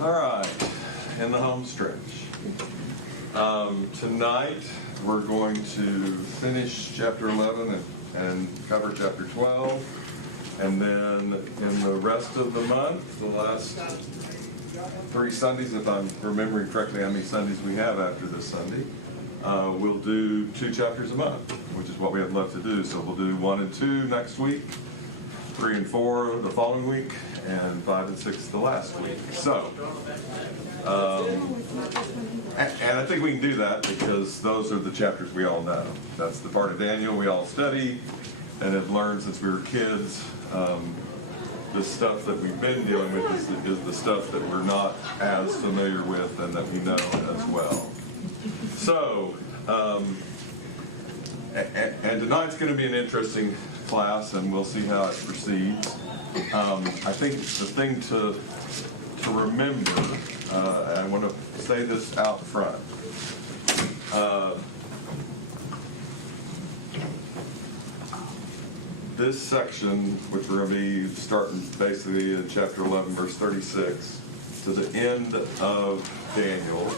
All right, in the home stretch. Tonight we're going to finish chapter 11 and cover chapter 12. And then in the rest of the month, the last 3 Sundays, if I'm remembering correctly how many Sundays we have after this Sunday, we'll do 2 chapters a month, which is what we have left to do. So we'll do 1 and 2 next week, 3 and 4 the following week, and 5 and 6 the last week. So, and I think we can do that because those are the chapters we all know. That's the part of Daniel we all study and have learned since we were kids. The stuff that we've been dealing with is the stuff that we're not as familiar with and that we know as well. So, and tonight's going to be an interesting class, and we'll see how it proceeds. I think the thing to remember, and I want to say this out front, this section, which we're going to be starting basically in chapter 11, verse 36, to the end of Daniel,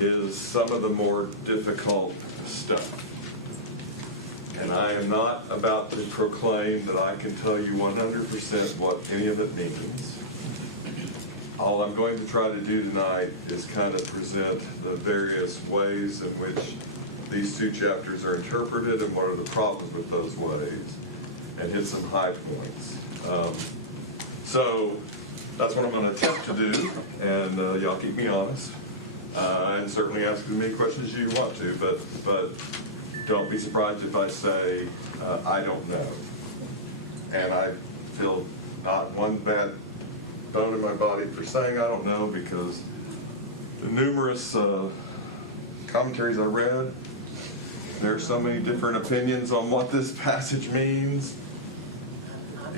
is some of the more difficult stuff. And I am not about to proclaim that I can tell you 100% what any of it means. All I'm going to try to do tonight is kind of present the various ways in which these 2 chapters are interpreted and what are the problems with those ways, and hit some high points. So that's what I'm going to attempt to do, and y'all keep me honest, and certainly ask me questions you want to, but don't be surprised if I say, I don't know. And I feel not one bad bone in my body for saying I don't know, because the numerous commentaries I read, there are so many different opinions on what this passage means.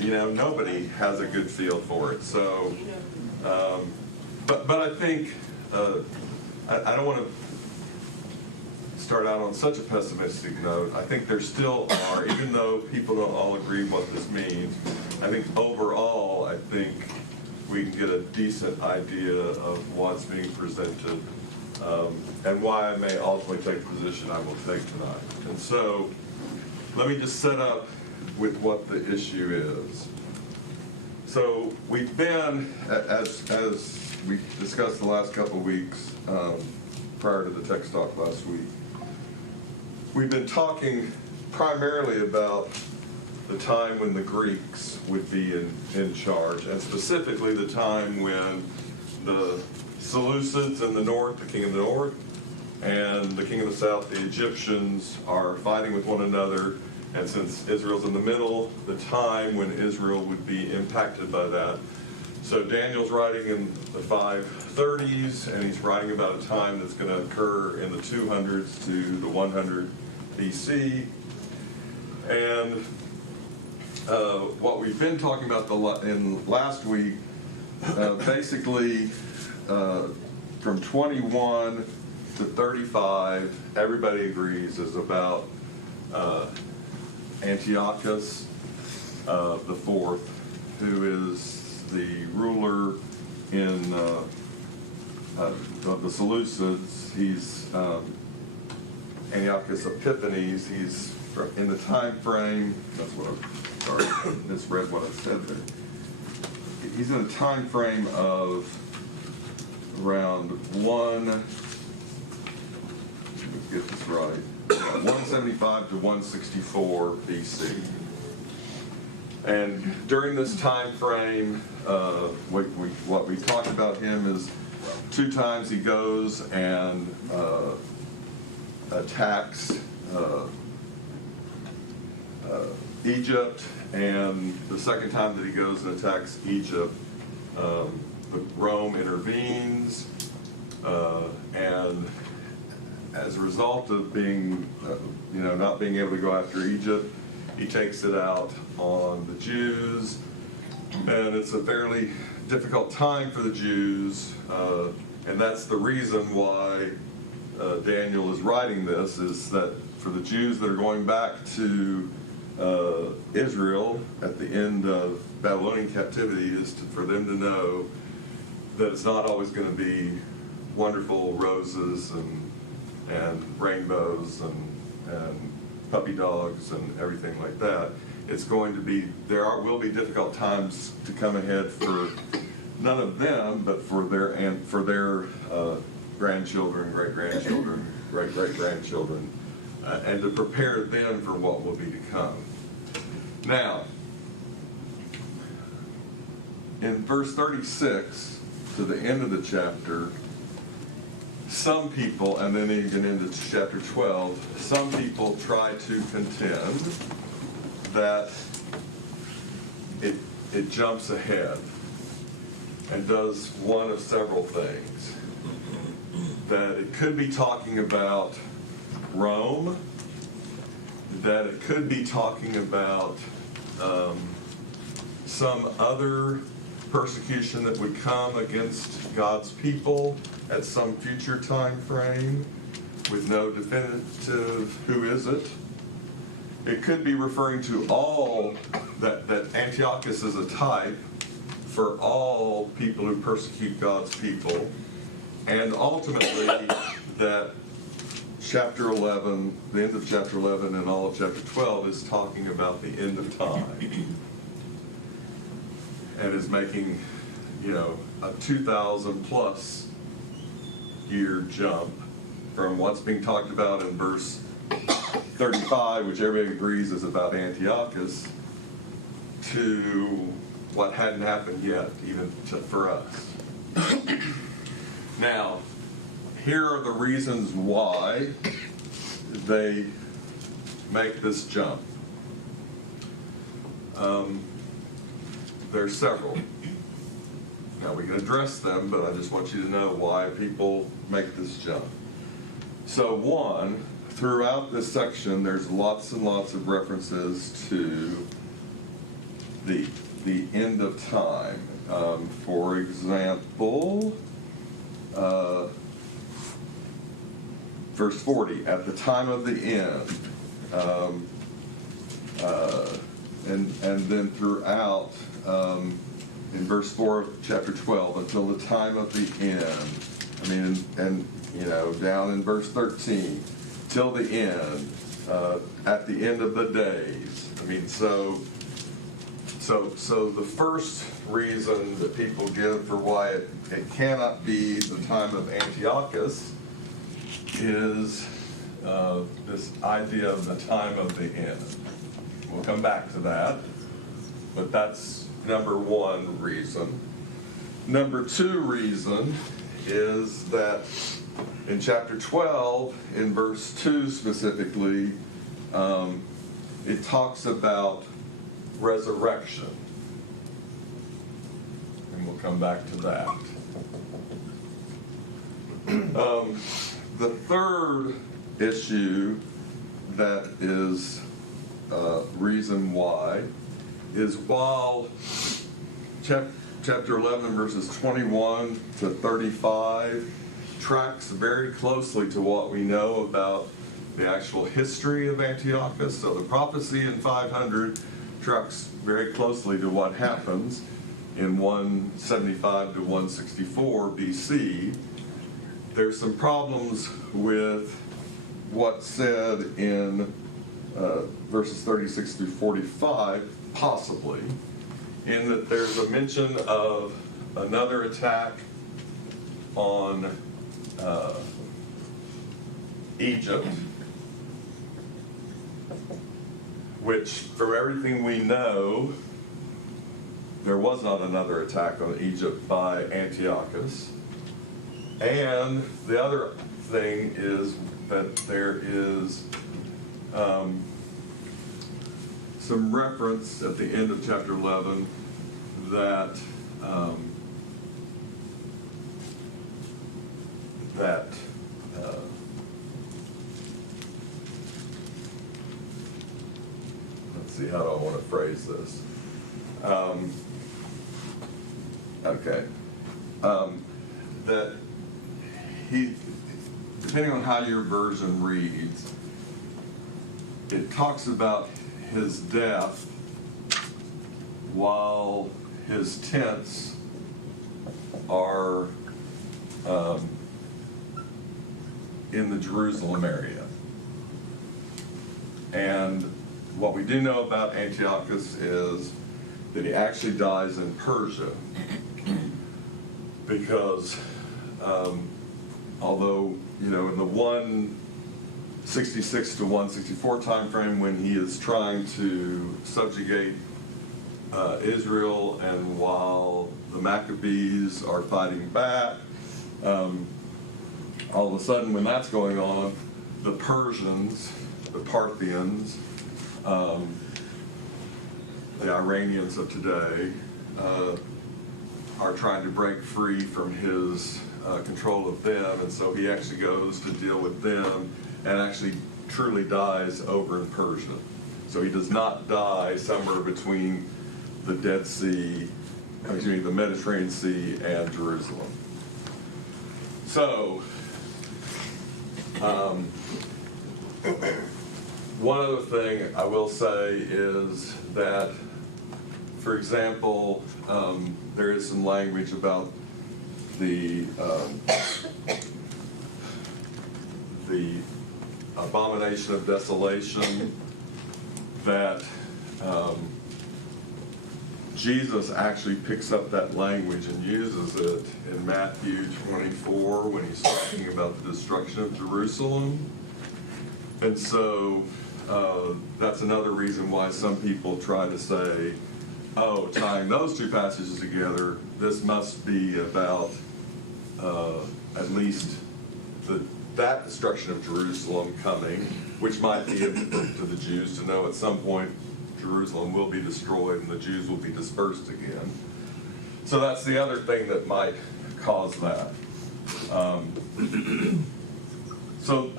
You know, nobody has a good feel for it. So, but I think, I don't want to start out on such a pessimistic note. I think there still are, even though people don't all agree what this means, I think overall, I think we can get a decent idea of what's being presented, and why I may ultimately take the position I will take tonight. And so, let me just set up with what the issue is. So, we've been, as we discussed the last couple of weeks, prior to the text talk last week, we've been talking primarily about the time when the Greeks would be in charge, and specifically the time when the Seleucids in the north, the king of the north, and the king of the south, the Egyptians, are fighting with one another, and since Israel's in the middle, the time when Israel would be impacted by that. So Daniel's writing in the 530s, and he's writing about a time that's going to occur in the 200s to the 100 BC. And what we've been talking about in last week, basically from 21 to 35, everybody agrees is about Antiochus the Fourth, who is the ruler in of the Seleucids. He's Antiochus Epiphanes. He's in the time frame. That's what I misread what I said there. He's in a time frame of around get this right, 175 to 164 BC. And during this time frame, what we talked about him is 2 times he goes and attacks Egypt, and the second time that he goes and attacks Egypt, Rome intervenes, and as a result of being, not being able to go after Egypt, he takes it out on the Jews, and it's a fairly difficult time for the Jews, and that's the reason why Daniel is writing this, is that for the Jews that are going back to Israel at the end of Babylonian captivity, is for them to know that it's not always going to be wonderful roses and rainbows and puppy dogs and everything like that. It's going to be, will be difficult times to come ahead for none of them, but for their grandchildren, great-grandchildren, great-great-grandchildren, and to prepare them for what will be to come. Now, in verse 36, to the end of the chapter, some people, and then even into chapter 12, some people try to contend that it jumps ahead and does one of several things. That it could be talking about Rome, that it could be talking about some other persecution that would come against God's people at some future time frame with no definitive who is it. It could be referring to all, that Antiochus is a type for all people who persecute God's people, and ultimately that chapter 11, the end of chapter 11 and all of chapter 12 is talking about the end of time and is making, a 2,000 plus year jump from what's being talked about in verse 35, which everybody agrees is about Antiochus, to what hadn't happened yet, even for us. Now, here are the reasons why they make this jump. There's several. Now, we can address them, but I just want you to know why people make this jump. So, one, throughout this section, there's lots and lots of references to the end of time. For example, verse 40, at the time of the end. And then throughout, in verse 4 of chapter 12, until the time of the end. Down in verse 13, till the end, at the end of the days. So the first reason that people give for why it cannot be the time of Antiochus is this idea of the time of the end. We'll come back to that, but that's number one reason. Number two reason is that in chapter 12, in verse 2 specifically, it talks about resurrection. And we'll come back to that. The third issue that is reason why is while chapter 11 verses 21 to 35 tracks very closely to what we know about the actual history of Antiochus. So the prophecy in 500 tracks very closely to what happens in 175 to 164 BC. There's some problems with what's said in verses 36 through 45, possibly, in that there's a mention of another attack on Egypt, which, from everything we know, there was not another attack on Egypt by Antiochus. And the other thing is that there is some reference at the end of chapter 11 that let's see, how do I want to phrase this? That he, depending on how your version reads, it talks about his death while his tents are in the Jerusalem area. And what we do know about Antiochus is that he actually dies in Persia, because although, in the 166 to 164 time frame, when he is trying to subjugate Israel, and while the Maccabees are fighting back, all of a sudden when that's going on, the Persians, the Parthians, the Iranians of today, are trying to break free from his control of them, and so he actually goes to deal with them and actually truly dies over in Persia. So he does not die somewhere between the the Mediterranean Sea and Jerusalem. So, one other thing I will say is that, for example, there is some language about the abomination of desolation that Jesus actually picks up that language and uses it in Matthew 24 when he's talking about the destruction of Jerusalem. And so that's another reason why some people try to say, oh, tying those two passages together, this must be about at least that destruction of Jerusalem coming, which might be to the Jews to know at some point Jerusalem will be destroyed and the Jews will be dispersed again. So that's the other thing that might cause that. So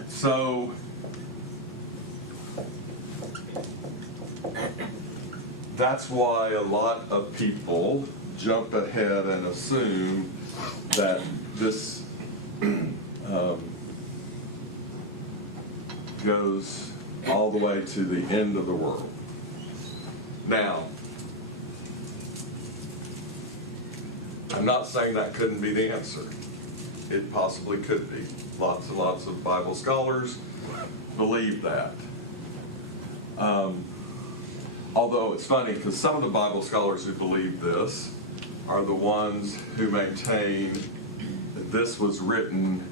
that's why a lot of people jump ahead and assume that this goes all the way to the end of the world. Now, I'm not saying that couldn't be the answer. It possibly could be. Lots and lots of Bible scholars believe that. Although it's funny, because some of the Bible scholars who believe this are the ones who maintain that this was written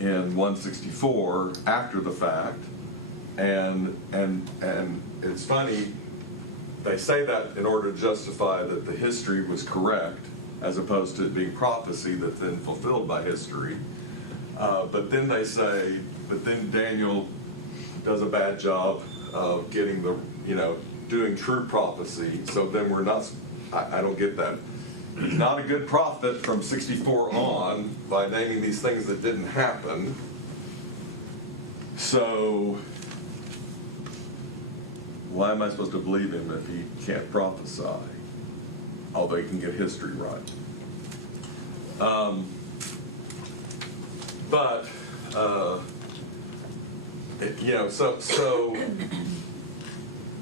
in 164 after the fact, and it's funny, they say that in order to justify that the history was correct, as opposed to it being prophecy that's then fulfilled by history. But then they say, but then Daniel does a bad job of getting doing true prophecy, so then we're not, I don't get that. He's not a good prophet from 64 on by naming these things that didn't happen. So why am I supposed to believe him if he can't prophesy? Although he can get history right. So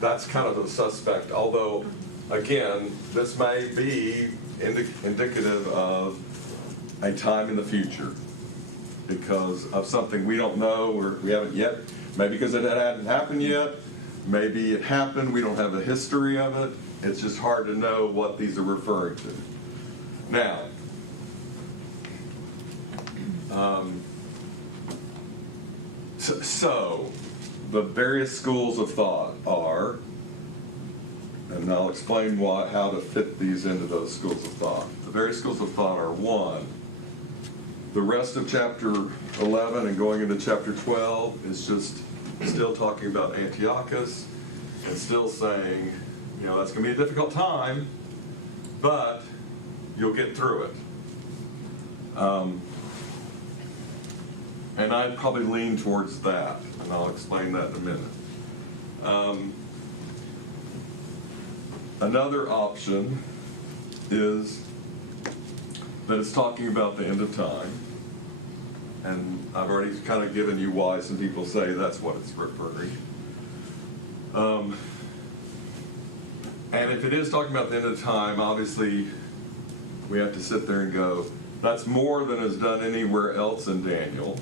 that's kind of the suspect. Although, again, this may be indicative of a time in the future because of something we don't know or we haven't yet. Maybe because it hadn't happened yet. Maybe it happened. We don't have a history of it. It's just hard to know what these are referring to. Now, so the various schools of thought are, and I'll explain how to fit these into those schools of thought. The various schools of thought are: one, the rest of chapter 11 and going into chapter 12 is just still talking about Antiochus and still saying, that's going to be a difficult time, but you'll get through it. And I'd probably lean towards that, and I'll explain that in a minute. Another option is that it's talking about the end of time, and I've already kind of given you why some people say that's what it's referring. And if it is talking about the end of time, obviously we have to sit there and go, that's more than is done anywhere else in Daniel.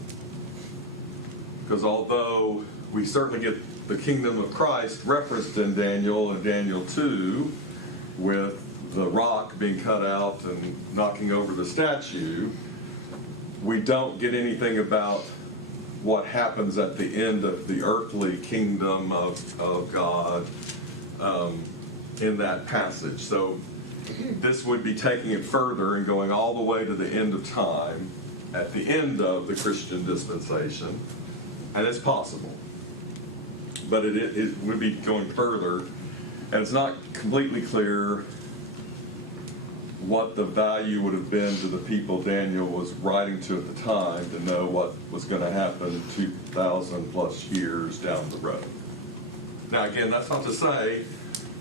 Because although we certainly get the kingdom of Christ referenced in Daniel and Daniel 2 with the rock being cut out and knocking over the statue, we don't get anything about what happens at the end of the earthly kingdom of God in that passage. So this would be taking it further and going all the way to the end of time, at the end of the Christian dispensation, and it's possible. But it would be going further, and it's not completely clear what the value would have been to the people Daniel was writing to at the time to know what was going to happen 2,000 plus years down the road. Now again, that's not to say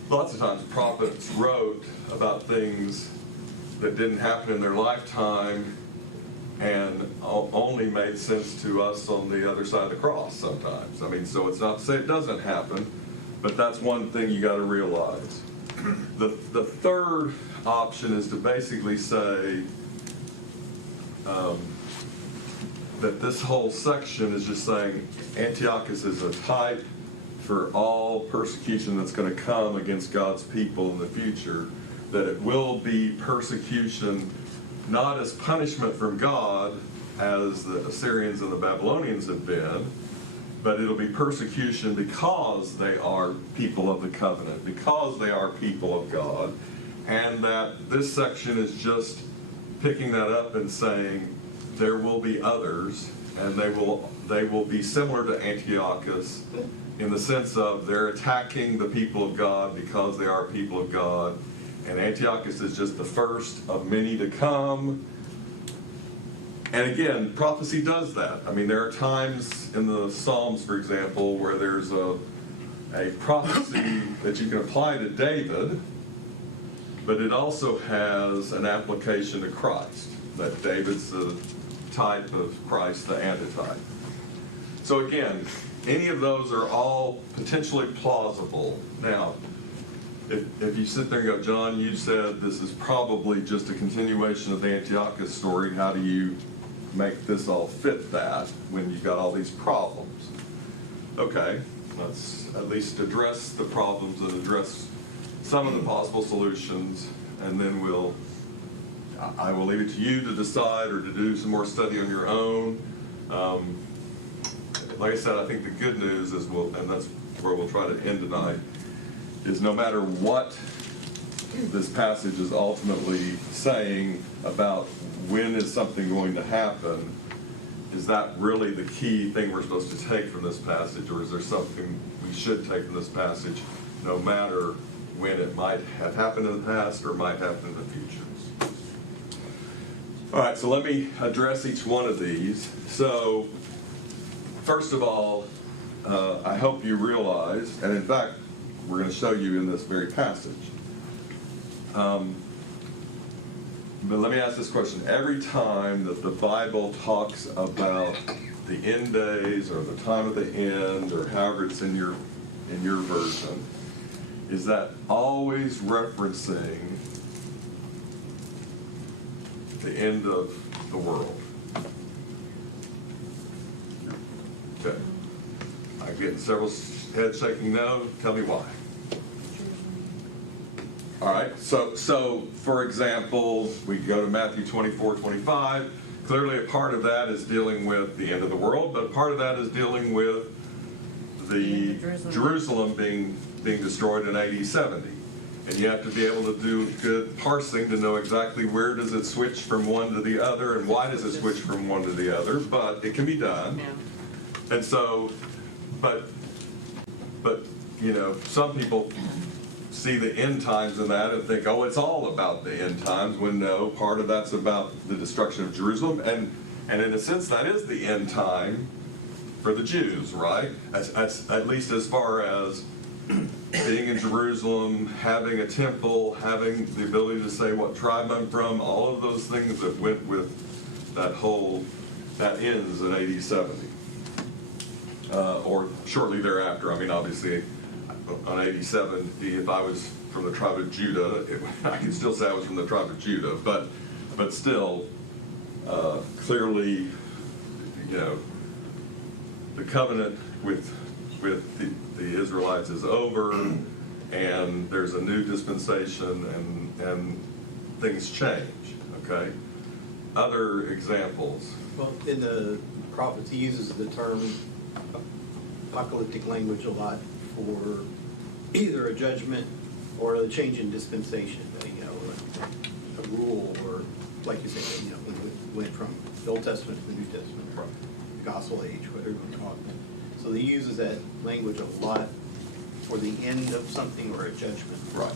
lots of times prophets wrote about things that didn't happen in their lifetime and only made sense to us on the other side of the cross sometimes. I mean, so it's not to say it doesn't happen, but that's one thing you got to realize. The third option is to basically say that this whole section is just saying Antiochus is a type for all persecution that's going to come against God's people in the future, that it will be persecution not as punishment from God as the Assyrians and the Babylonians have been, but it'll be persecution because they are people of the covenant, because they are people of God, and that this section is just picking that up and saying there will be others, and they will be similar to Antiochus in the sense of they're attacking the people of God because they are people of God, and Antiochus is just the first of many to come. And again, prophecy does that. I mean, there are times in the Psalms, for example, where there's a prophecy that you can apply to David, but it also has an application to Christ, that David's the type of Christ, the antitype. So again, any of those are all potentially plausible. Now, if you sit there and go, John, you said this is probably just a continuation of the Antiochus story, how do you make this all fit that when you've got all these problems? Okay, let's at least address the problems and address some of the possible solutions, and then I will leave it to you to decide or to do some more study on your own. Like I said, I think the good news is, and that's where we'll try to end tonight, is no matter what this passage is ultimately saying about when is something going to happen, is that really the key thing we're supposed to take from this passage, or is there something we should take from this passage no matter when it might have happened in the past or might happen in the future? All right, so let me address each one of these. So, first of all, I hope you realize, and in fact, we're going to show you in this very passage. But let me ask this question. Every time that the Bible talks about the end days or the time of the end, or however it's in your version, is that always referencing the end of the world? Okay. I'm getting several heads shaking no. Tell me why. All right. So for example, we go to Matthew 24:25. Clearly, a part of that is dealing with the end of the world, but a part of that is dealing with the Jerusalem being destroyed in AD 70. And you have to be able to do good parsing to know exactly where does it switch from one to the other and why does it switch from one to the other, but it can be done. Yeah. And so, but you know, some people see the end times in that and think, oh, it's all about the end times, when no, part of that's about the destruction of Jerusalem, and in a sense that is the end time for the Jews, right? At least as far as being in Jerusalem, having a temple, having the ability to say what tribe I'm from, all of those things that went with that ends in AD 70. Or shortly thereafter. I mean, obviously, on AD 70, if I was from the tribe of Judah. I can still say I was from the tribe of Judah, but still, clearly, the covenant with the Israelites is over, and there's a new dispensation, and things change. Okay. Other examples. Well, in the prophets, he uses the term apocalyptic language a lot for either a judgment or a change in dispensation, a rule, or like you said, we went from the Old Testament to the New Testament, Right. the Gospel age, whatever you want to call it. So he uses that language a lot for the end of something or a judgment. Right.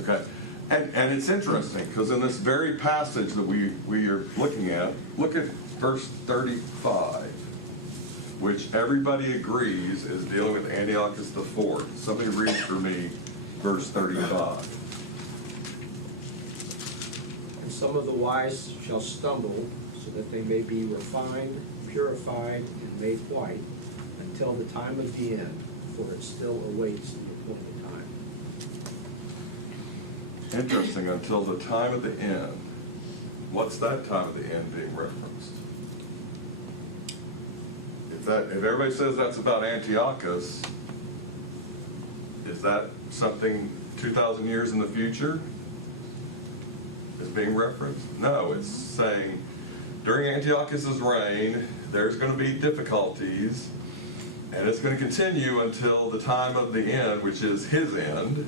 Okay. And it's interesting because in this very passage that we are looking at, look at verse 35, which everybody agrees is dealing with Antiochus IV. Somebody read for me verse 35. And some of the wise shall stumble, so that they may be refined, purified, and made white, until the time of the end, for it still awaits the appointed time. Interesting, until the time of the end. What's that time of the end being referenced? If everybody says that's about Antiochus, is that something 2,000 years in the future is being referenced? No, it's saying during Antiochus's reign, there's going to be difficulties, and it's going to continue until the time of the end, which is his end,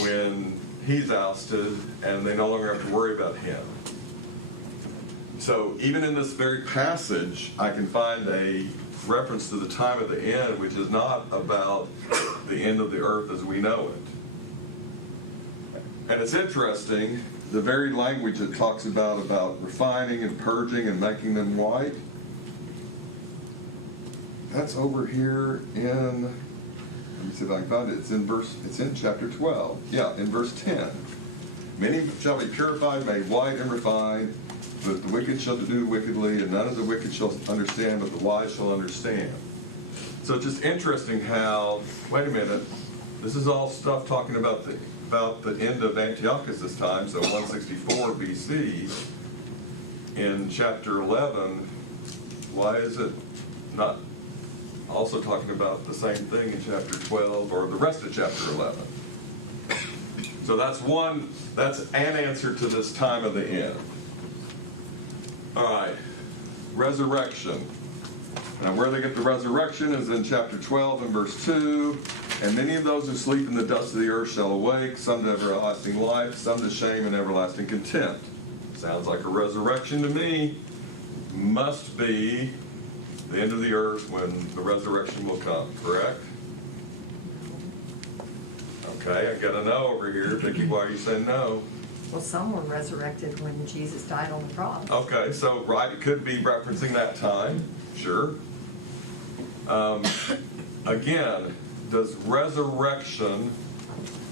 when he's ousted and they no longer have to worry about him. So even in this very passage, I can find a reference to the time of the end, which is not about the end of the earth as we know it. And it's interesting, the very language it talks about refining and purging and making them white, that's over here in, let me see if I can find it. It's in chapter 12. Yeah, in verse 10. Many shall be purified, made white, and refined, but the wicked shall do wickedly, and none of the wicked shall understand, but the wise shall understand. So it's just interesting how, wait a minute, this is all stuff talking about the end of Antiochus this time, so 164 BC. In chapter 11, why is it not also talking about the same thing in chapter 12 or the rest of chapter 11? So that's an answer to this time of the end. All right, resurrection. Now where they get the resurrection is in chapter 12 and verse 2. And many of those who sleep in the dust of the earth shall awake, some to everlasting life, some to shame and everlasting contempt. Sounds like a resurrection to me. Must be the end of the earth when the resurrection will come, correct? Okay, I got a no over here. Vicki, why are you saying no? Well, some were resurrected when Jesus died on the cross. Okay, so right, it could be referencing that time, sure. Again, does resurrection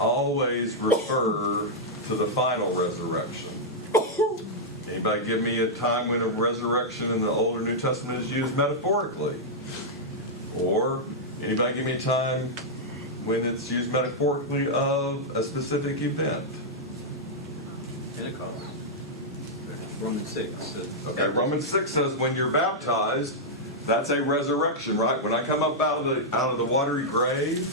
always refer to the final resurrection? Anybody give me a time when a resurrection in the Old or New Testament is used metaphorically? Or anybody give me a time when it's used metaphorically of a specific event? Pentecost. Romans 6. Okay, Romans 6 says when you're baptized, that's a resurrection, right? When I come up out of the watery grave,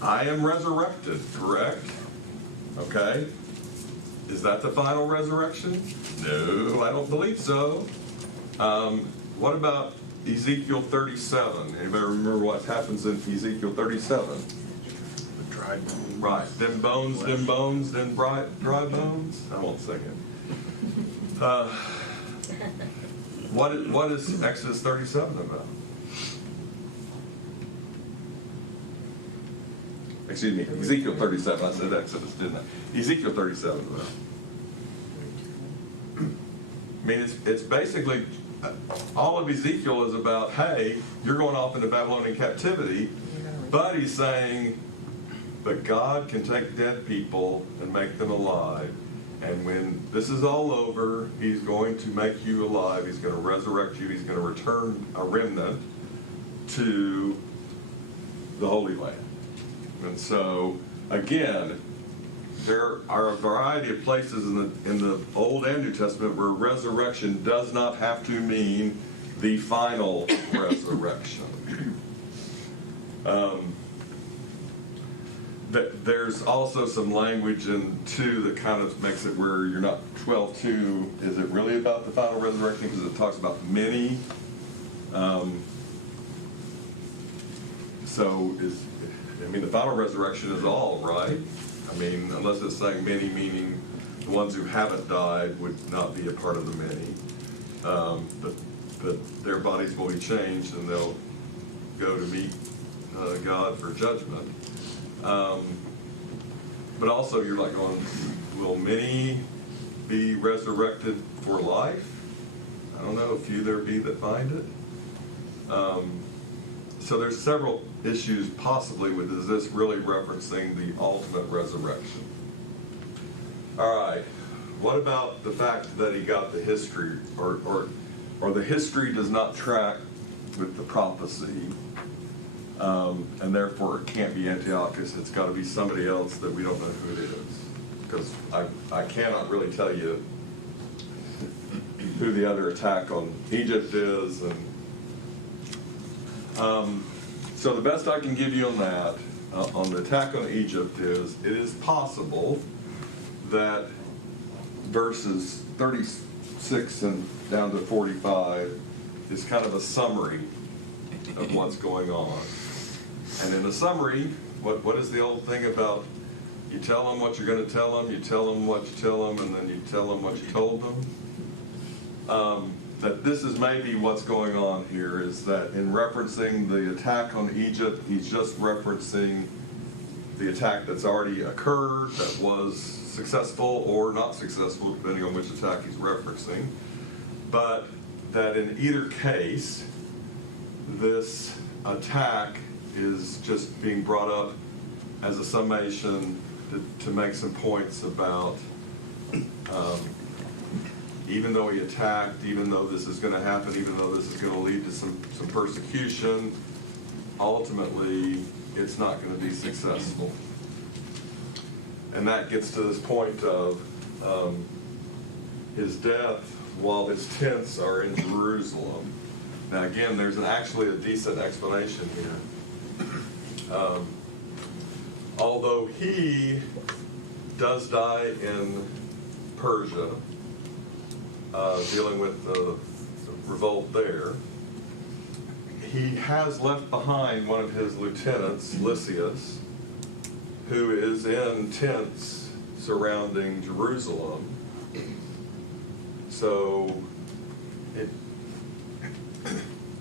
I am resurrected, correct? Okay? Is that the final resurrection? No, I don't believe so. What about Ezekiel 37? Anybody remember what happens in Ezekiel 37? The dry bones. Right, them bones, them dry bones? I won't sing it. What is Exodus 37 about? Excuse me, Ezekiel 37. I said Exodus, didn't I? Ezekiel 37 about. I mean, it's basically, all of Ezekiel is about, hey, you're going off into Babylonian captivity, but he's saying, but God can take dead people and make them alive. And when this is all over, he's going to make you alive. He's going to resurrect you. He's going to return a remnant to the Holy Land. And so again, there are a variety of places in the Old and New Testament where resurrection does not have to mean the final resurrection. There's also some language in 2 that kind of makes it where you're not 12:2. Is it really about the final resurrection? Because it talks about many. The final resurrection is all, right? I mean, unless it's saying many, meaning the ones who haven't died would not be a part of the many. But their bodies will be changed and they'll go to meet God for judgment. But also you're like going, will many be resurrected for life? I don't know, few there be that find it. So there's several issues possibly with, is this really referencing the ultimate resurrection? All right, what about the fact that he got the history, or the history does not track with the prophecy, and therefore it can't be Antiochus, it's got to be somebody else that we don't know who it is. Because I cannot really tell you who the other attack on Egypt is, and so the best I can give you on that, on the attack on Egypt, is it is possible that verses 36 and down to 45 is kind of a summary of what's going on. And in the summary, what is the old thing about you tell them what you're going to tell them, you tell them what you tell them, and then you tell them what you told them? That this is maybe what's going on here, is that in referencing the attack on Egypt, he's just referencing the attack that's already occurred, that was successful or not successful, depending on which attack he's referencing. But that in either case, this attack is just being brought up as a summation to make some points about even though he attacked, even though this is going to happen, even though this is going to lead to some persecution, ultimately it's not going to be successful. And that gets to this point of his death while his tents are in Jerusalem. Now again, there's actually a decent explanation here. Although he does die in Persia, dealing with the revolt there, he has left behind one of his lieutenants, Lysias, who is in tents surrounding Jerusalem. So,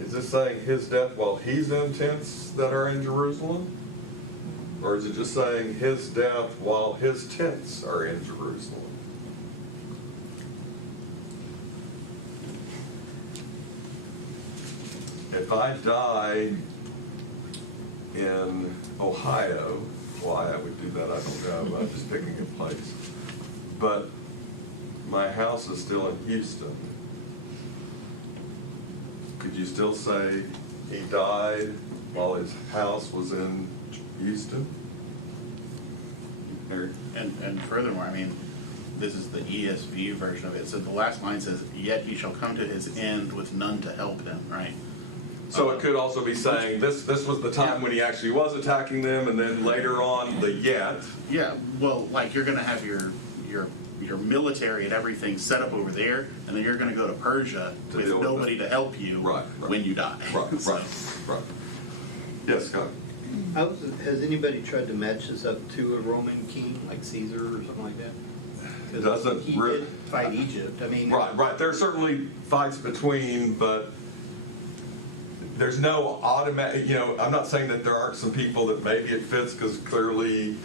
is this saying his death while he's in tents that are in Jerusalem? Or is it just saying his death while his tents are in Jerusalem? If I die in Ohio, why I would do that, I don't know. I'm just picking a place. But my house is still in Houston. Could you still say he died while his house was in Houston? And furthermore, I mean, this is the ESV version of it. So the last line says, "Yet he shall come to his end with none to help him," right? So it could also be saying this was the time when he actually was attacking them, and then later on the yet. Yeah, well, like you're going to have your military and everything set up over there, and then you're going to go to Persia with nobody to help you when you die. Right. Yes, Scott. Has anybody tried to match this up to a Roman king, like Caesar or something like that? Because he did fight Egypt. I mean, right. There are certainly fights between, but there's no automatic. I'm not saying that there aren't some people that maybe it fits, because clearly,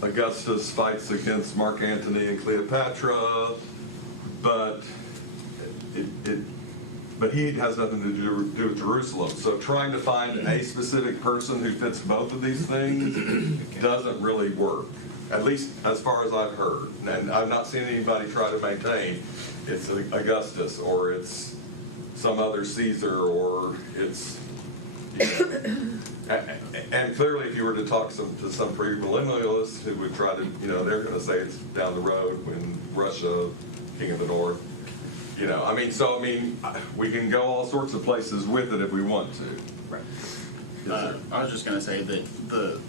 Augustus fights against Mark Antony and Cleopatra, but but he has nothing to do with Jerusalem. So trying to find a specific person who fits both of these things doesn't really work, at least as far as I've heard. And I've not seen anybody try to maintain it's Augustus or it's some other Caesar or it's And clearly, if you were to talk to some premillennialists who would try to, they're going to say it's down the road when Russia, King of the North, we can go all sorts of places with it if we want to. Right. I was just gonna say that the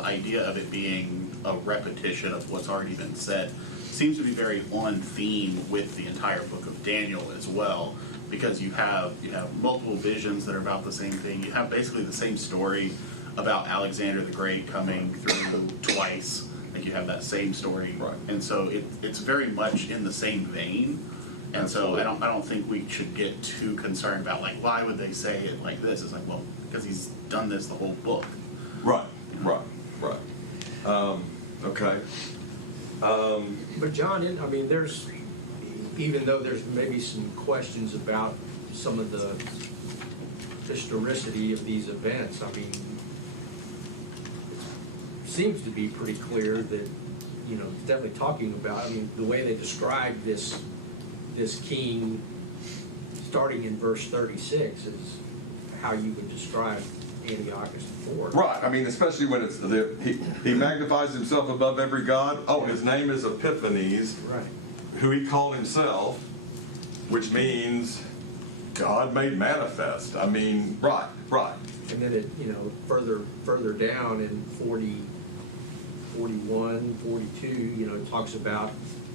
idea of it being a repetition of what's already been said seems to be very on theme with the entire book of Daniel as well, because you have multiple visions that are about the same thing. You have basically the same story about Alexander the Great coming through twice. Like you have that same story, Right. And so it's very much in the same vein. And so I don't think we should get too concerned about like why would they say it like this? It's like, well, because he's done this the whole book. Right. Okay. But John, there's, even though there's maybe some questions about some of the historicity of these events, it seems to be pretty clear that, definitely talking about, the way they describe this king, starting in verse 36, is how you would describe Antiochus IV. Right. Especially when it's he magnifies himself above every god. Oh, his name is Epiphanes, Right. who he called himself, which means God made manifest. Right. And then it, further down in 40, 41, 42, it talks about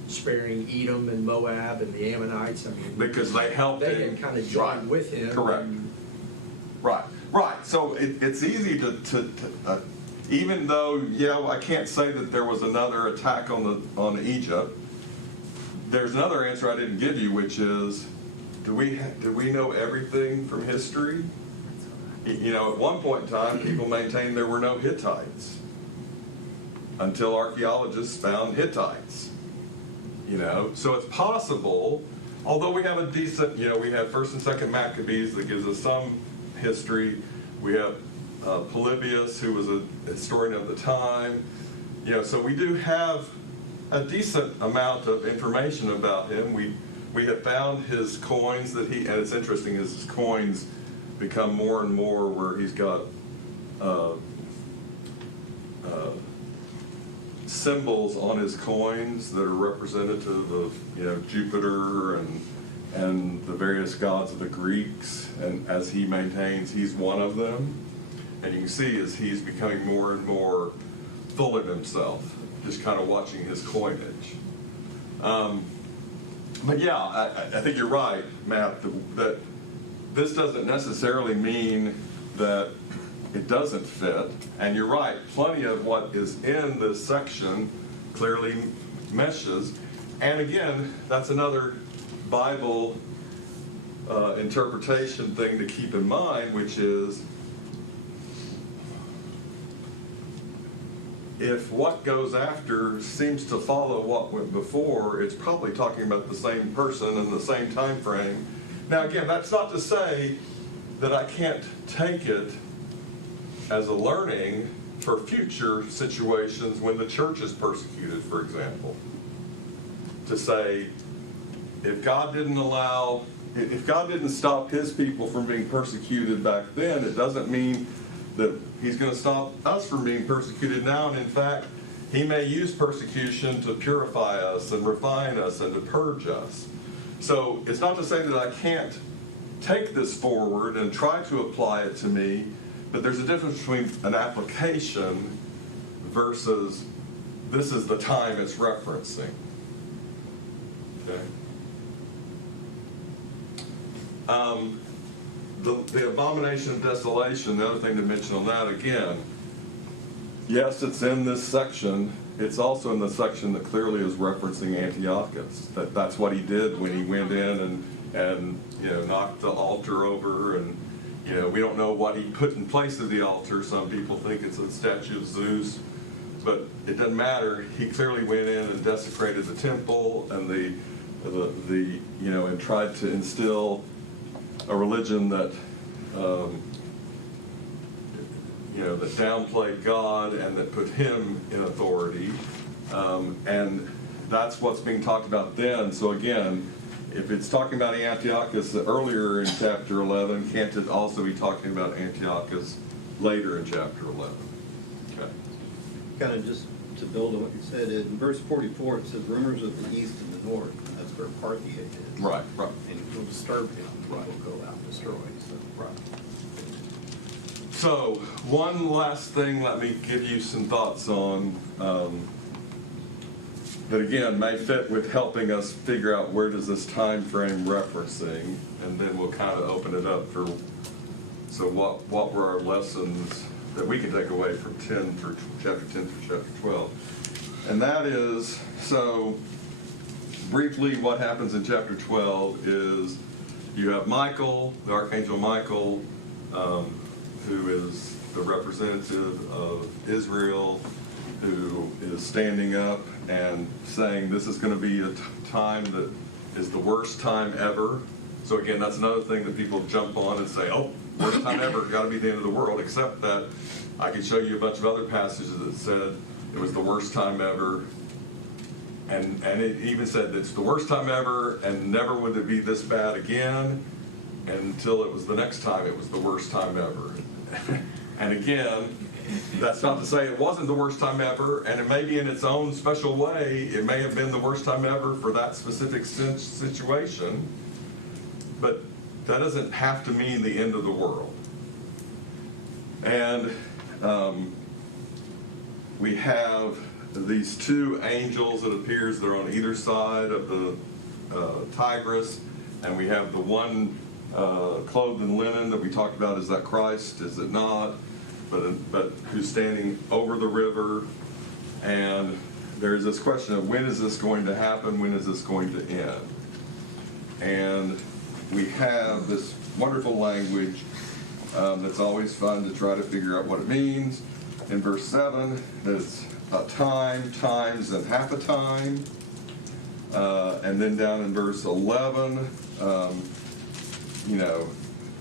sparing Edom and Moab and the Ammonites. Because they helped they him. had kind of joined Right. with him. Correct. Right. So it's easy to even though, I can't say that there was another attack on Egypt. There's another answer I didn't give you, which is, do we know everything from history? At one point in time, people maintained there were no Hittites until archaeologists found Hittites. So it's possible, although we have a decent, we have 1st and 2nd Maccabees that gives us some history. We have Polybius, who was a historian of the time. So we do have a decent amount of information about him. We have found his coins and it's interesting, his coins become more and more where he's got symbols on his coins that are representative of Jupiter and the various gods of the Greeks, and as he maintains he's one of them. And you can see as he's becoming more and more full of himself, just kind of watching his coinage. But I think you're right, Matt, that this doesn't necessarily mean that it doesn't fit. And you're right, plenty of what is in this section clearly meshes. And again, that's another Bible interpretation thing to keep in mind, which is, if what goes after seems to follow what went before, it's probably talking about the same person in the same time frame. Now again, that's not to say that I can't take it as a learning for future situations when the church is persecuted, for example. To say, if God didn't stop his people from being persecuted back then, it doesn't mean that he's going to stop us from being persecuted now. And in fact, he may use persecution to purify us and refine us and to purge us. So it's not to say that I can't take this forward and try to apply it to me, but there's a difference between an application versus this is the time it's referencing. Okay? The abomination of desolation, the other thing to mention on that again, yes, it's in this section. It's also in the section that clearly is referencing Antiochus. That's what he did when he went in and knocked the altar over, and we don't know what he put in place of the altar. Some people think it's a statue of Zeus, but it doesn't matter. He clearly went in and desecrated the temple and and tried to instill a religion that that downplayed God and that put him in authority, and that's what's being talked about then. So again, if it's talking about Antiochus earlier in chapter 11, can't it also be talking about Antiochus later in chapter 11? Okay. Kind of just to build on what you said, in verse 44, it says rumors of the east and the north, and that's where Parthia is. Right, right. And it will disturb him, he Right. will go out and destroy, so. Right. So, one last thing, let me give you some thoughts on, that again may fit with helping us figure out where does this time frame referencing, and then we'll kind of open it up for, so what were our lessons that we can take away from chapter 10 through chapter 12? And that is, so briefly what happens in chapter 12 is you have Michael, the Archangel Michael, who is the representative of Israel, who is standing up and saying this is going to be a time that is the worst time ever. So again, that's another thing that people jump on and say, oh, worst time ever, got to be the end of the world, except that I could show you a bunch of other passages that said it was the worst time ever. And it even said it's the worst time ever, and never would it be this bad again, until it was the next time it was the worst time ever. And again, that's not to say it wasn't the worst time ever, and it may be in its own special way, it may have been the worst time ever for that specific situation, but that doesn't have to mean the end of the world. And we have these two angels, it appears they're on either side of the Tigris, and we have the one clothed in linen that we talked about. Is that Christ? Is it not? But who's standing over the river? And there's this question of when is this going to happen? When is this going to end? And we have this wonderful language that's always fun to try to figure out what it means. In verse 7, it's a time, times, and half a time. And then down in verse 11,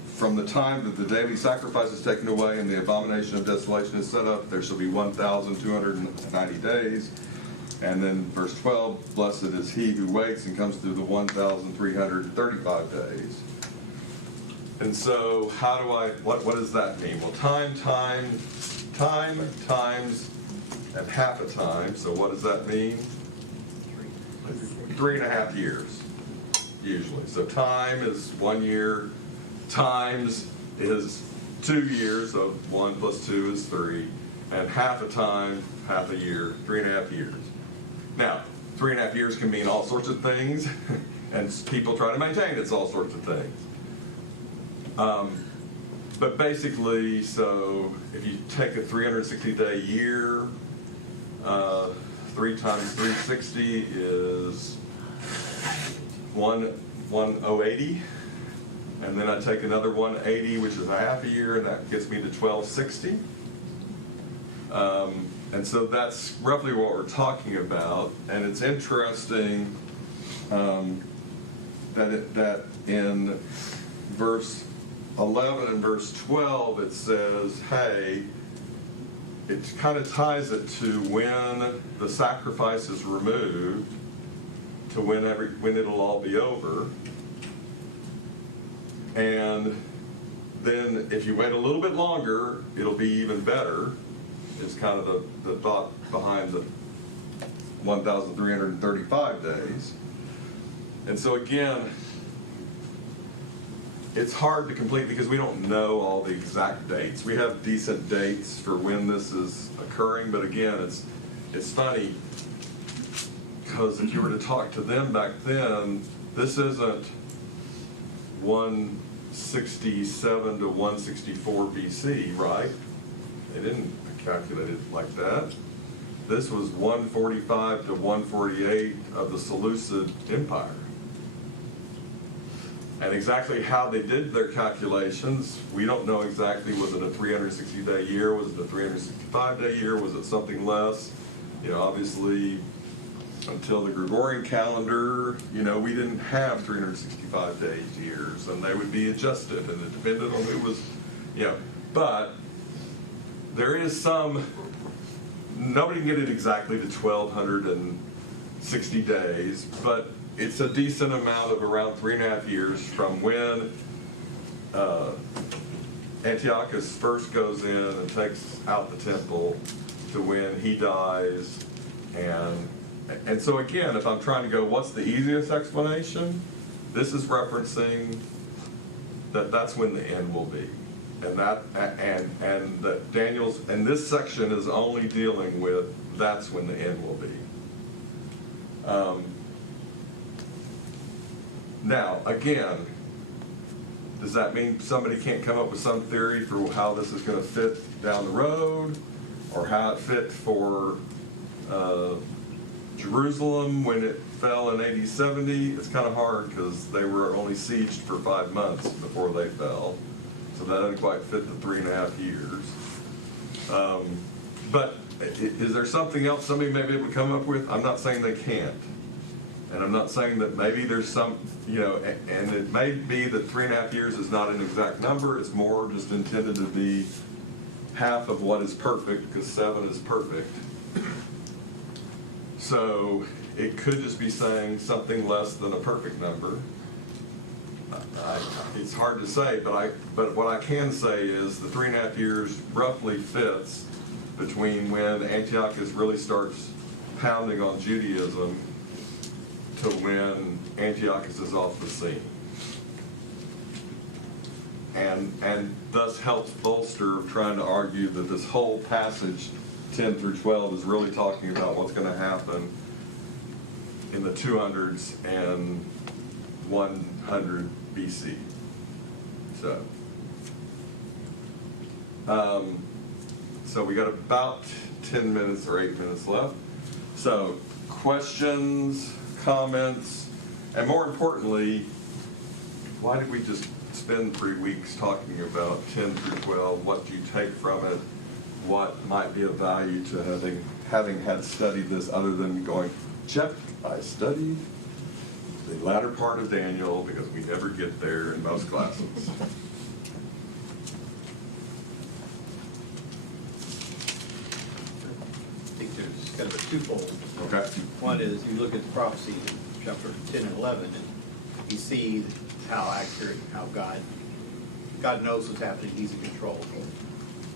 from the time that the daily sacrifice is taken away and the abomination of desolation is set up, there shall be 1,290 days. And then verse 12, blessed is he who waits and comes through the 1,335 days. And so what does that mean? Well, time, times, and half a time. So what does that mean? 3.5 years, usually. So time is 1 year, times is 2 years, so 1 plus 2 is 3, and half a time, half a year, 3.5 years. Now, 3.5 years can mean all sorts of things, and people try to maintain it's all sorts of things. But basically, so if you take a 360-day year, 3 times 360 is 1,080, and then I take another 180, which is a half a year, and that gets me to 1,260. And so that's roughly what we're talking about. And it's interesting that in verse 11 and verse 12 it says, hey, it kind of ties it to when the sacrifice is removed to when it'll all be over. And then if you wait a little bit longer, it'll be even better, is kind of the thought behind the 1,335 days. And so again, it's hard to complete because we don't know all the exact dates. We have decent dates for when this is occurring, but again, it's funny because if you were to talk to them back then, this isn't 167 to 164 BC, right? They didn't calculate it like that. This was 145 to 148 of the Seleucid Empire. And exactly how they did their calculations, we don't know exactly. Was it a 360-day year? Was it a 365-day year? Was it something less? Obviously, until the Gregorian calendar, we didn't have 365 days years, and they would be adjusted, and it depended on who was, But there is some, nobody can get it exactly to 1,200 and 60 days, but it's a decent amount of around 3.5 years from when Antiochus first goes in and takes out the temple to when he dies. And so again, if I'm trying to go, what's the easiest explanation? This is referencing that that's when the end will be. And that Daniel's, and this section is only dealing with that's when the end will be. Now, again, does that mean somebody can't come up with some theory for how this is going to fit down the road, or how it fit for Jerusalem when it fell in AD 70? It's kind of hard because they were only sieged for 5 months before they fell, so that doesn't quite fit the 3.5 years. But is there something else somebody may be able to come up with? I'm not saying they can't. And I'm not saying that maybe there's some, and it may be that 3.5 years is not an exact number. It's more just intended to be half of what is perfect, because 7 is perfect. So it could just be saying something less than a perfect number. It's hard to say, but what I can say is the 3.5 years roughly fits between when Antiochus really starts pounding on Judaism to when Antiochus is off the scene. And thus helps bolster trying to argue that this whole passage 10 through 12 is really talking about what's going to happen in the 200s and 100 BC. So we got about 10 minutes or 8 minutes left. So questions, comments, and more importantly, why did we just spend 3 weeks talking about 10 through 12? What do you take from it? What might be of value to having had studied this, other than going, check, I studied the latter part of Daniel, because we never get there in most classes. I think there's kind of a twofold. Okay. One is you look at the prophecy in chapter 10 and 11, and you see how accurate, how God knows what's happening. He's in control,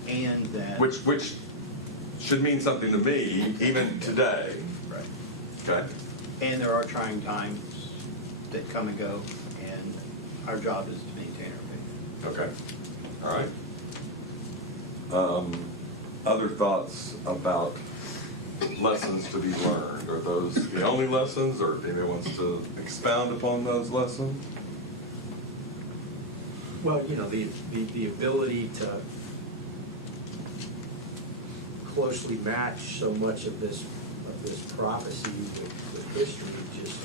and that Which should mean something to me even today. right. Okay. And there are trying times that come and go, and our job is to maintain our faith. Okay. All right. Other thoughts about lessons to be learned? Are those the only lessons, or if anyone wants to expound upon those lessons? Well, the ability to closely match so much of this prophecy with history just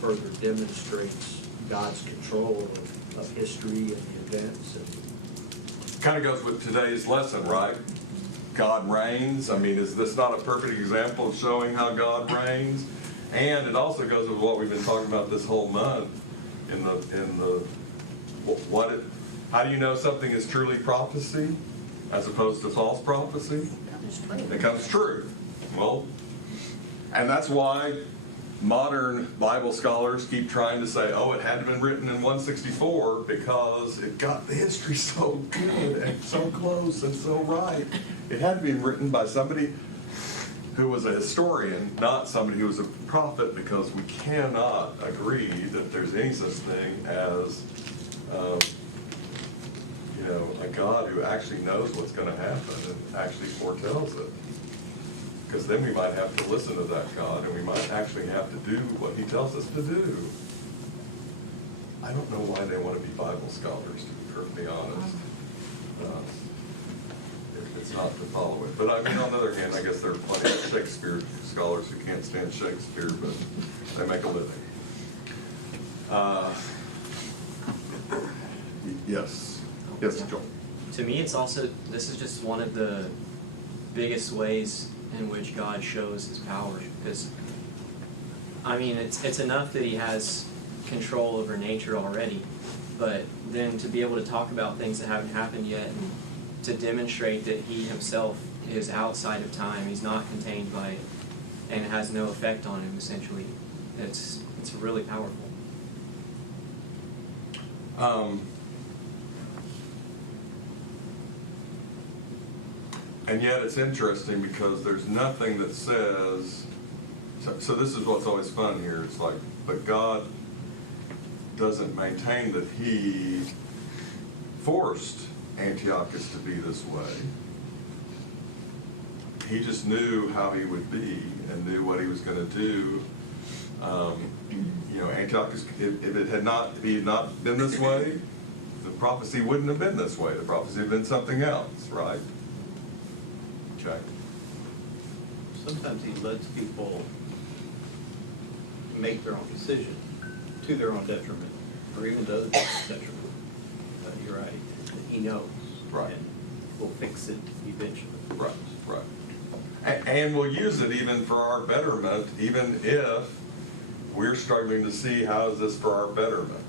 further demonstrates God's control of history and the events. And Kind of goes with today's lesson, right? God reigns. I mean, is this not a perfect example of showing how God reigns? And it also goes with what we've been talking about this whole month how do you know something is truly prophecy as opposed to false prophecy? It comes true. Well, and that's why modern Bible scholars keep trying to say, oh, it had to have been written in 164 because it got the history so good and so close and so right. It had to be written by somebody who was a historian, not somebody who was a prophet, because we cannot agree that there's any such thing as a God who actually knows what's going to happen and actually foretells it. Because then we might have to listen to that God, and we might actually have to do what he tells us to do. I don't know why they want to be Bible scholars, to be perfectly honest. If it's not to follow it. But I mean, on the other hand, I guess there are plenty of Shakespeare scholars who can't stand Shakespeare, but they make a living. Yes. Yes, Joel. To me, it's also, this is just one of the biggest ways in which God shows his power. Because, I mean, it's enough that he has control over nature already, but then to be able to talk about things that haven't happened yet and to demonstrate that he himself is outside of time, he's not contained by it, and has no effect on him, essentially. It's really powerful. And yet it's interesting because there's nothing that says, so this is what's always fun here. It's like, but God doesn't maintain that he forced Antiochus to be this way. He just knew how he would be and knew what he was going to do. Antiochus, if it had not, if he had not been this way, the prophecy wouldn't have been this way. The prophecy had been something else, right? Okay. Sometimes he lets people make their own decision to their own detriment, or even to other people's detriment. But you're right, he knows. Right. And will fix it eventually. Right, right. And we'll use it even for our betterment, even if we're struggling to see how is this for our betterment.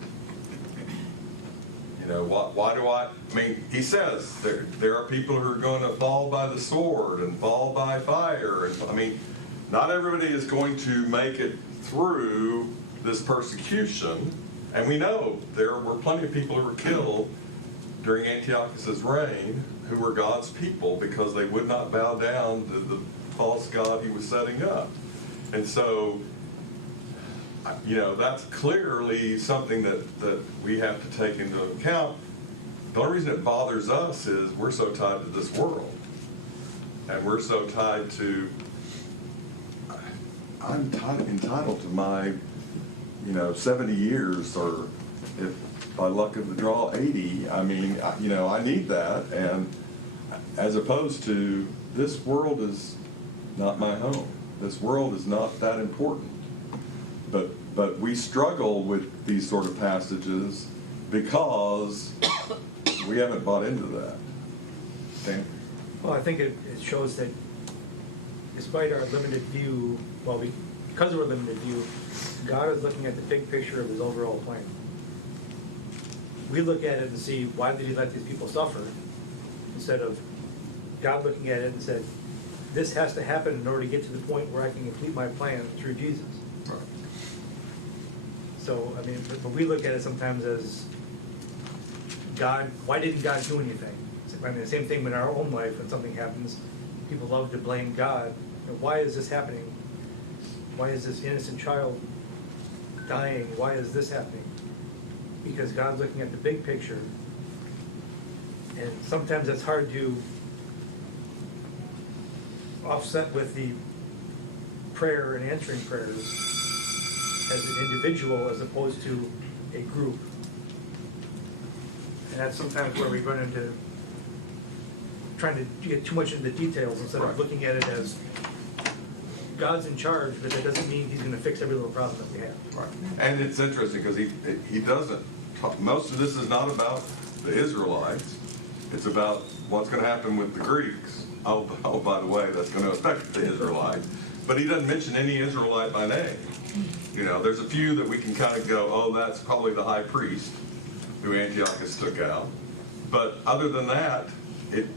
Why do I mean, he says there are people who are going to fall by the sword and fall by fire. And not everybody is going to make it through this persecution. And we know there were plenty of people who were killed during Antiochus's reign who were God's people because they would not bow down to the false god he was setting up. And so, that's clearly something that we have to take into account. The only reason it bothers us is we're so tied to this world. And we're so tied to, I'm entitled to my, 70 years, or if by luck of the draw, 80. I need that. And as opposed to, this world is not my home. This world is not that important. But we struggle with these sort of passages because we haven't bought into that. Dan? Well, I think it shows that despite our limited view, because of our limited view, God is looking at the big picture of his overall plan. We look at it and see, why did he let these people suffer? Instead of God looking at it and said, this has to happen in order to get to the point where I can complete my plan through Jesus. Right. So, but we look at it sometimes as, God, why didn't God do anything? The same thing in our own life, when something happens, people love to blame God. Why is this happening? Why is this innocent child dying? Why is this happening? Because God's looking at the big picture. And sometimes that's hard to offset with the prayer and answering prayers as an individual as opposed to a group. And that's sometimes where we run into trying to get too much into the details instead of looking at it as God's in charge, but that doesn't mean he's going to fix every little problem that we have. Right. And it's interesting because he doesn't talk, most of this is not about the Israelites. It's about what's going to happen with the Greeks. Oh, by the way, that's going to affect the Israelites. But he doesn't mention any Israelite by name. There's a few that we can kind of go, oh, that's probably the high priest who Antiochus took out. But other than that, it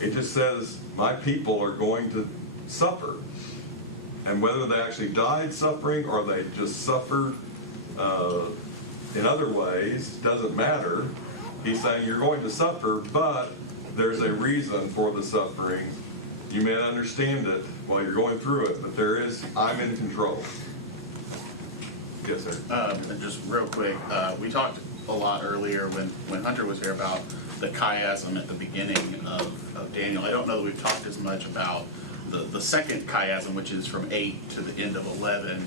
just says, my people are going to suffer. And whether they actually died suffering or they just suffered in other ways, doesn't matter. He's saying you're going to suffer, but there's a reason for the suffering. You may not understand it while you're going through it, but I'm in control. Yes, sir. And just real quick, we talked a lot earlier when Hunter was here about the chiasm at the beginning of Daniel. I don't know that we've talked as much about the second chiasm, which is from 8 to the end of 11,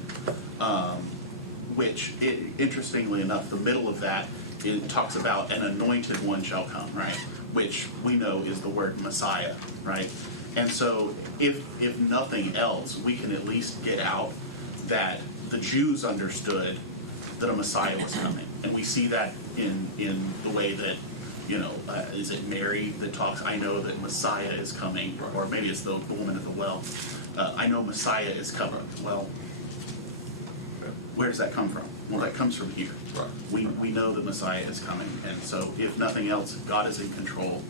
which, interestingly enough, the middle of that, it talks about an anointed one shall come, right? Which we know is the word Messiah, right? And so if nothing else, we can at least get out that the Jews understood that a Messiah was coming. And we see that in the way that, is it Mary that talks, I know that Messiah is coming, or maybe it's the woman at the well. I know Messiah is coming. Well, where does that come from? Well, that comes from here. Right. We know that Messiah is coming. And so if nothing else, God is in control.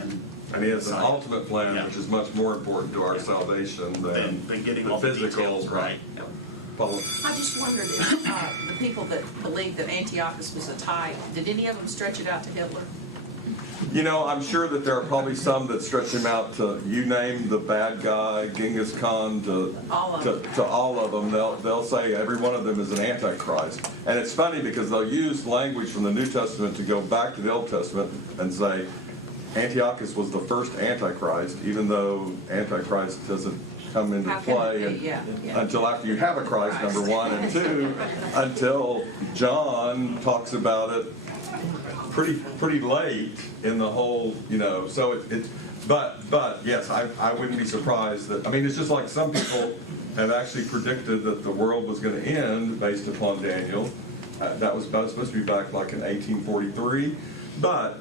And he has an Messiah. ultimate plan, Yeah. which is much more important to our salvation Than getting all the physical. details right. Paula? I just wondered if the people that believed that Antiochus was a type, did any of them stretch it out to Hitler? You know, I'm sure that there are probably some that stretch him out to, you name the bad guy, Genghis Khan, All of them. to all of them. They'll say every one of them is an antichrist. And it's funny because they'll use language from the New Testament to go back to the Old Testament and say Antiochus was the first antichrist, even though antichrist doesn't come into How can it play be? Yeah, yeah. until after you have a Christ, number one, and two, until John talks about it pretty late in the whole, you know, so but yes, I wouldn't be surprised that, I mean, it's just like some people have actually predicted that the world was going to end based upon Daniel. That was supposed to be back like in 1843, but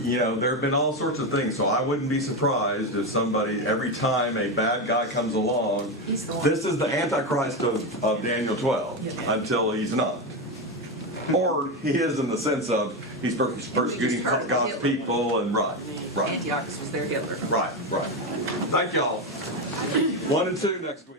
you know, there have been all sorts of things, so I wouldn't be surprised if somebody, every time a bad guy comes along, He's the one. this is the Antichrist of Daniel 12, until he's not. Or he is in the sense of he's persecuting He just heard God's Hitler. people, and right. Antiochus was their Hitler. Right. Thank y'all. 1 and 2 next week.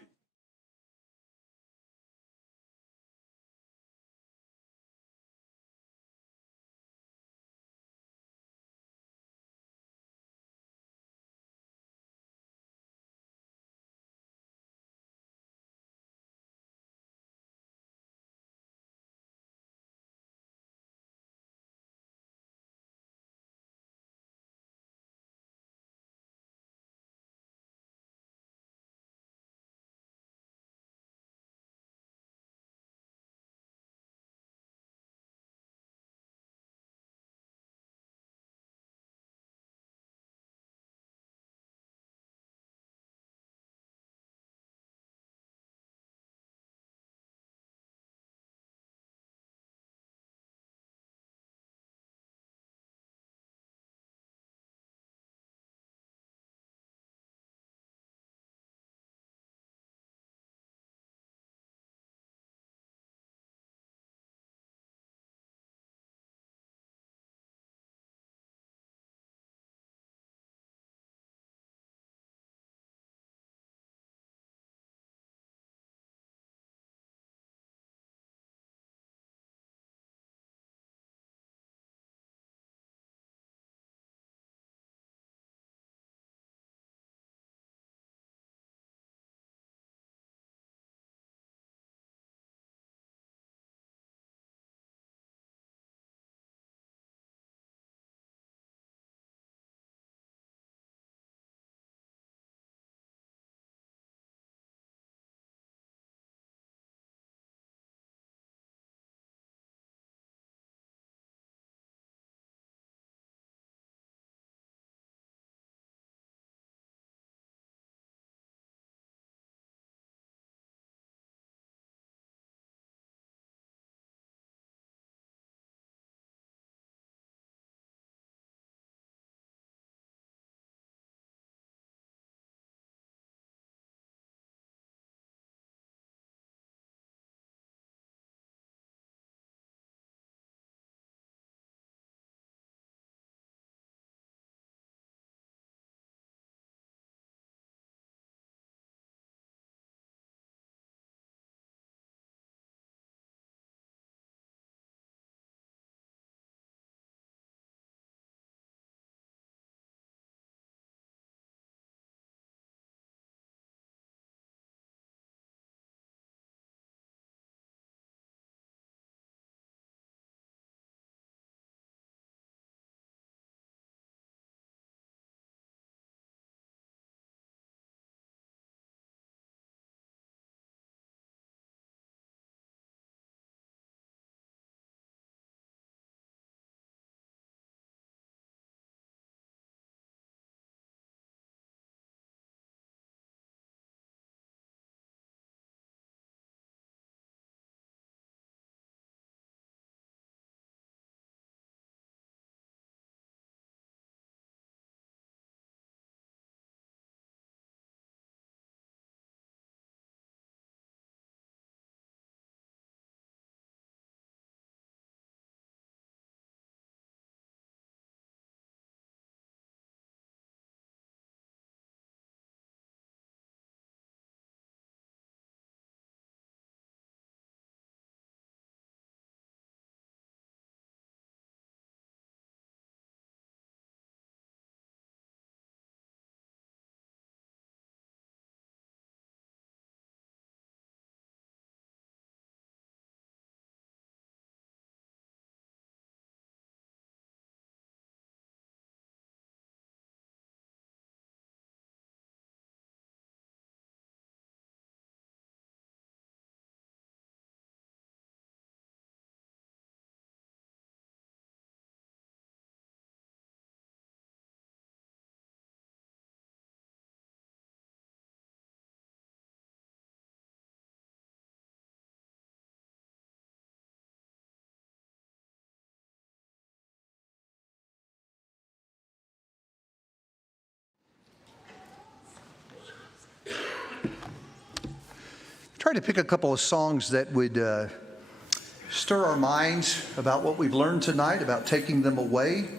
try to pick a couple of songs that would stir our minds about what we've learned tonight, about taking them away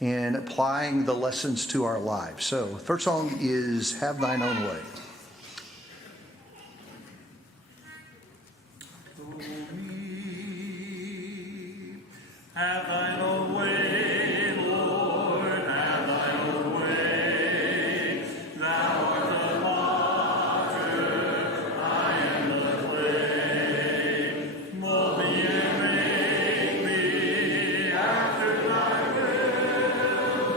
and applying the lessons to our lives. So, first song is Have Thine Own Way. Have thine own way, Lord, have thine own way. Thou art the potter, I am the clay. Mold me and make me after thy will.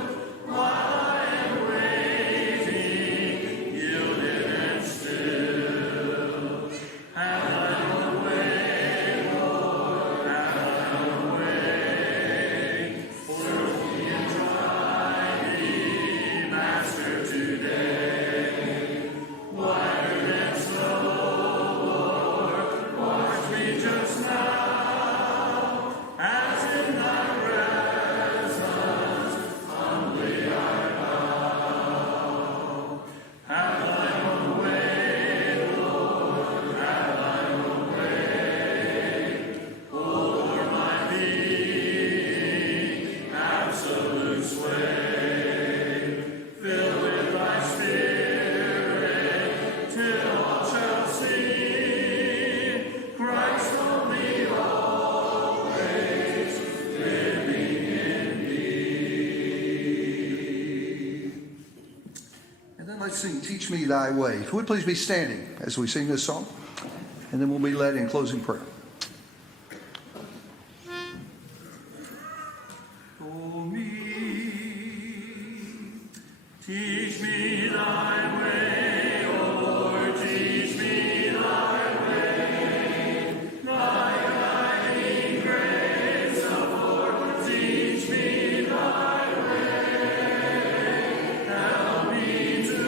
While I am waiting, yielded and still. Have thine own way, Lord, have thine own way. Let's sing Teach Me Thy Way. If you would please be standing as we sing this song, and then we'll be led in closing prayer. Oh me, teach me thy way, O Lord, teach me thy way. Thy guiding grace, O Lord, teach me thy way. Help me to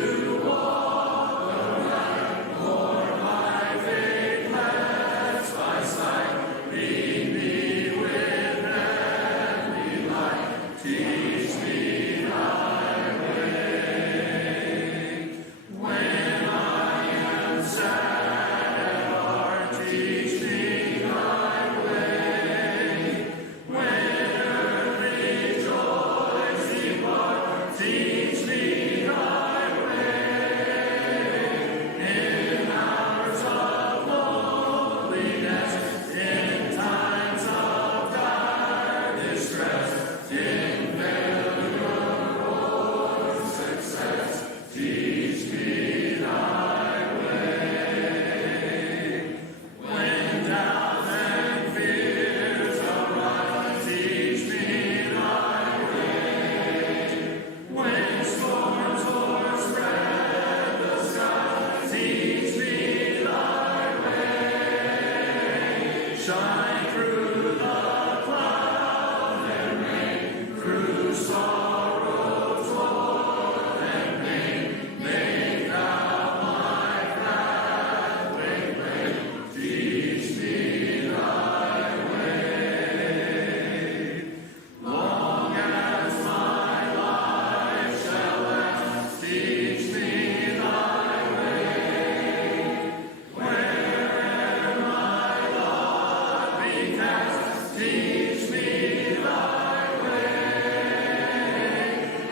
walk aright, for my faith lets thy sight. Lead me with heavenly light. Teach me thy way. When I am sad at heart, teach me thy way. When earthly joys depart, teach me thy way. In hours of loneliness, in times of dire distress, in failure or success, teach me thy way. When doubts and fears arise, teach me thy way. When storms o'erspread the sky, teach me thy way. Shine through the cloud and rain, through sorrow, toil, and pain. Make thou my pathway plain. Teach me thy way. Long as my life shall last, teach me thy way. Where'er my lot be cast, teach me thy way.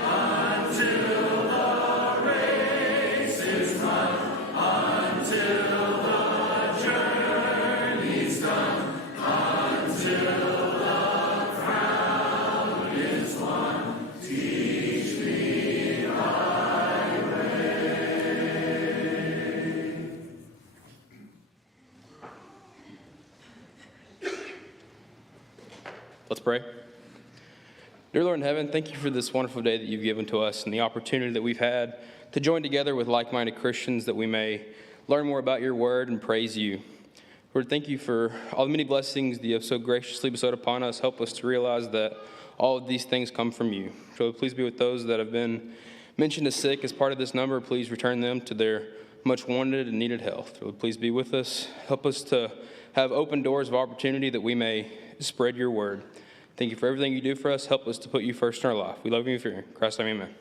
Until the race is run, until the journey's done, until the crown is won, teach me thy Let's pray. Dear Lord in heaven, thank you for this wonderful day that you've given to us and the opportunity that we've had to join together with like-minded Christians that we may learn more about your word and praise you. Lord, thank you for all the many blessings that you have so graciously bestowed upon us. Help us to realize that all of these things come from you. So please be with those that have been mentioned as sick as part of this number. Please return them to their much wanted and needed health. Lord, please be with us. Help us to have open doors of opportunity that we may spread your word. Thank you for everything you do for us. Help us to put you first in our life. We love you and fear you. In Christ's name, amen.